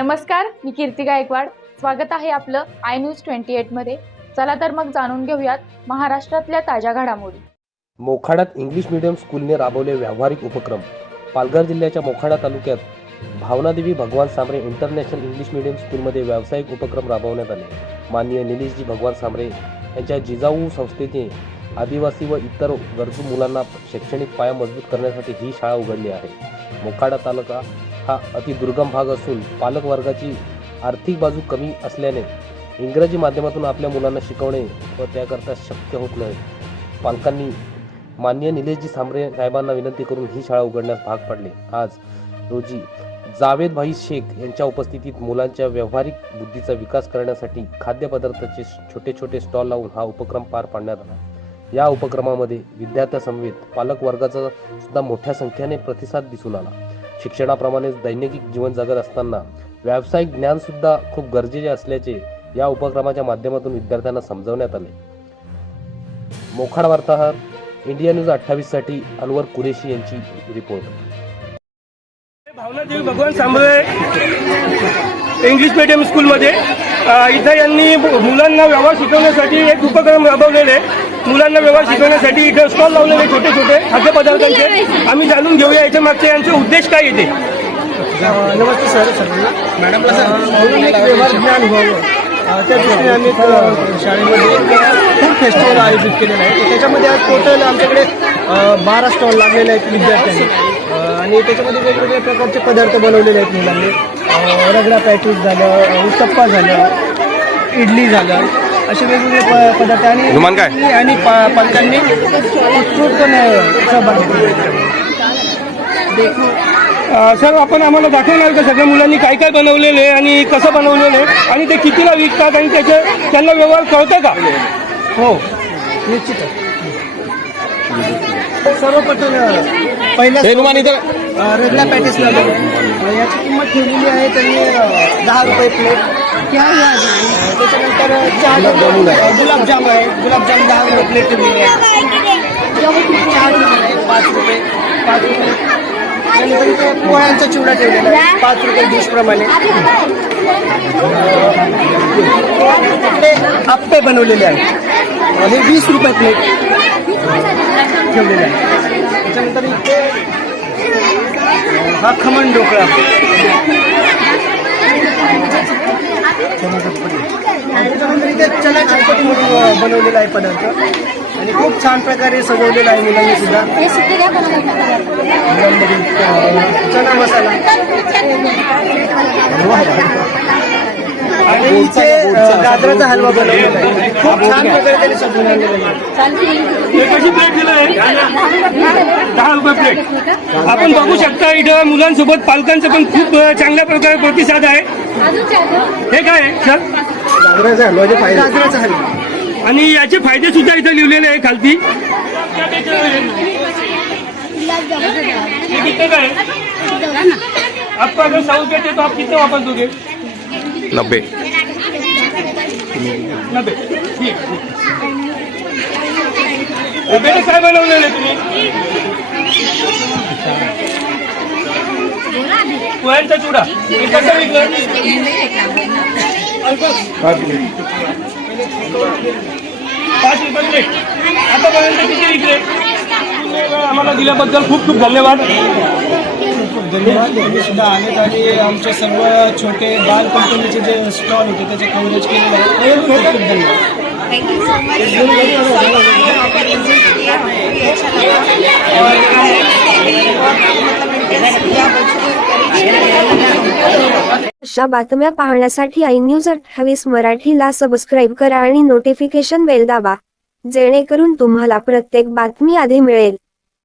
नमस्कार, मी कीर्ती गायकवाड। स्वागत आहे आपलं आय न्यूज 28 मध्ये। चला तर मग जाणून घेऊयात महाराष्ट्रातल्या ताज्या घडामोडी। मोखाड्यात इंग्लिश मीडियम स्कूलने राबवले व्यावहारिक उपक्रम। पालघर जिल्ह्याच्या मोखाडा तालुक्यात भावनादेवी भगवान सांबरे इंटरनॅशनल इंग्लिश मीडियम स्कूलमध्ये व्यावसायिक उपक्रम राबवण्यात आले। माननीय निलेशजी भगवान सांबरे यांच्या जिजाऊ संस्थेने आदिवासी व इतर गरजू मुलांना शैक्षणिक पाया मजबूत करण्यासाठी ही शाळा उघडली आहे। मोखाडा तालुका हा अति दुर्गम भाग असून पालक वर्गाची आर्थिक बाजू कमी असल्याने इंग्रजी माध्यमातून आपल्या मुलांना शिकवणे व त्याकरता शक्य होत नाही। पालकांनी माननीय निलेशजी सांबरे साहेबांना विनंती करून ही शाळा उघडण्यास भाग पडले। आज रोजी जावेद भाई शेख यांच्या उपस्थितीत मुलांच्या व्यावहारिक बुद्धीचा विकास करण्यासाठी खाद्यपदार्थाचे छोटे छोटे स्टॉल लावून हा उपक्रम पार पाडण्यात आला। या उपक्रमामध्ये विद्यार्थ्यांसमवेत पालक वर्गाचा सुद्धा मोठ्या संख्येने प्रतिसाद दिसून आला। शिक्षणाप्रमाणेच दैनंदिन जीवन जगत असताना व्यावसायिक ज्ञान सुद्धा खूप गरजेचे असल्याचे या उपक्रमाच्या माध्यमातून विद्यार्थ्यांना समजवण्यात आले। मोखाडा वार्ताहर इंडिया न्यूज 28 साठी अनवर कुरेशी यांची रिपोर्ट। भावनादेवी भगवान सांबरे इंग्लिश मीडियम स्कूलमध्ये इथं यांनी मुलांना व्यवहार शिकवण्यासाठी एक उपक्रम राबवलेले। मुलांना व्यवहार शिकवण्यासाठी इथं स्टॉल लावलेले छोटे छोटे खाद्यपदार्थांचे। आम्ही जाणून घेऊया याच्या मागचे यांचे उद्देश काय येते। नमस्ते सर, सर्वांना मॅडमला व्यवहार ज्ञान व्हावं त्या दृष्टीने आम्ही शाळेमध्ये खूप फेस्टिवल आयोजित केलेलं आहे। त्याच्यामध्ये आज टोटल आमच्याकडे 12 स्टॉल लागलेले आहेत विद्यार्थ्यांनी आणि त्याच्यामध्ये वेगवेगळ्या प्रकारचे पदार्थ बनवलेले आहेत मुलांनी। रगडा पॅटीस झालं, उत्तप्पा झालं, इडली झालं, असे वेगवेगळे पदार्थ आणि पालकांनी उत्स्फूर्तपणे सहभागी घेतले। सर, आपण आम्हाला दाखवणार का सगळ्या मुलांनी काय काय बनवलेले आणि कसं बनवलेलं आणि ते कितीला विकतात आणि त्यांना व्यवहार कळतं का? हो, निश्चित। सर्वप्रथम पहिल्या रगडा पॅटीस लावलेला आहे। याची किंमत ठेवलेली आहे त्यांनी 10 रुपये प्लेट। त्याच्यानंतर गुलाबजाम आहे, गुलाबजाम 10 रुपये प्लेट ठेवलेली आहे। चहा आहे 5 रुपये। त्यानंतर इथे पोह्यांचा चिवडा ठेवलेला आहे 5 रुपये डिशप्रमाणे। इकडे आप्पे बनवलेले आहेत, हे 20 रुपये प्लेट ठेवलेले आहे। त्याच्यानंतर इथे हा खमण ढोकळा, त्याच्यानंतर इथे चना चटपटी म्हणून बनवलेला आहे पदार्थ आणि खूप छान प्रकारे सजवलेला आहे मुलांनी सुद्धा। चना मसाला आणि इथे गाजराचा हलवा बनवलेला आहे, खूप छान प्रकारे त्यांनी सजवलेला आहे। कशी प्लेट दिलं आहे? 10 रुपये प्लेट। आपण बघू शकता इथं मुलांसोबत पालकांचा पण खूप चांगल्या प्रकारे प्रतिसाद आहे। हे काय आहे सर? गाजराचा हलवा आणि याचे फायदे सुद्धा इथं लिहिलेले आहे खालती। कितने का है? आपका अगर 100 रुपये थे तो आप कितने वापस दोगे? 90। ठीक। बेटे काय बनवलेले तुम्ही? पोह्यांचा चिवडा हे कसं विकलं? 5 रुपये प्लेट। आतापर्यंत किती विकले? आम्हाला दिल्याबद्दल खूप खूप धन्यवाद। धन्यवाद। आम्ही सुद्धा आलेत आणि आमच्या सर्व छोटे बाल कंपनीचे जे स्टॉल होते त्याचे कव्हरेज केलेलं आहे। खूप खूप धन्यवाद। अशा बातम्या पाहण्यासाठी आय न्यूज 28 मराठीला सबस्क्राईब करा आणि नोटिफिकेशन बेल दाबा, जेणेकरून तुम्हाला प्रत्येक बातमी आधी मिळेल।